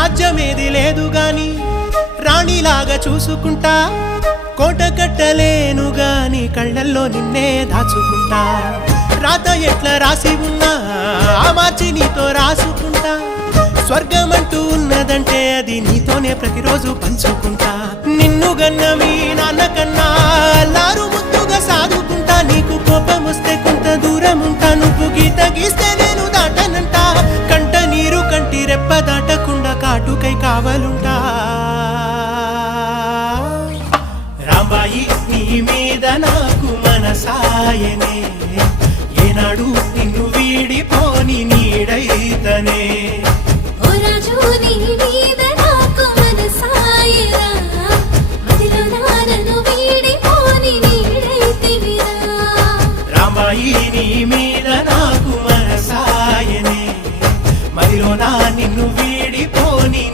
రాజ్యమేది లేదు గాని రాణిలాగా చూసుకుంటా కోట కట్టలేను గాని కళ్ళల్లో నిన్నే దాచుకుంటా రాత ఎట్లా రాసి ఉన్నా ఆ మార్చి నీతో రాసుకుంటా స్వర్గమంటూ ఉన్నదంటే అది నీతోనే ప్రతిరోజు పంచుకుంటా నిన్ను గన్న మీ నాన్న కన్నా లారు ముద్దుగా సాదుకుంటా నీకు కోపం వస్తే కొంత దూరం ఉంటా నువ్వు గీత గీస్తే నేను దాటనంట కంట నీరు కంటి రెప్ప దాటకుండా కాటుకై కావలుంటా రాంబాయి నీ మీద నాకు మనసాయనే ఏనాడు నిన్ను వీడిపోని నీడైతనే రాంబాయి నీ మీద నాకు మనసాయనే మదిలో నా నిన్ను వీడిపోని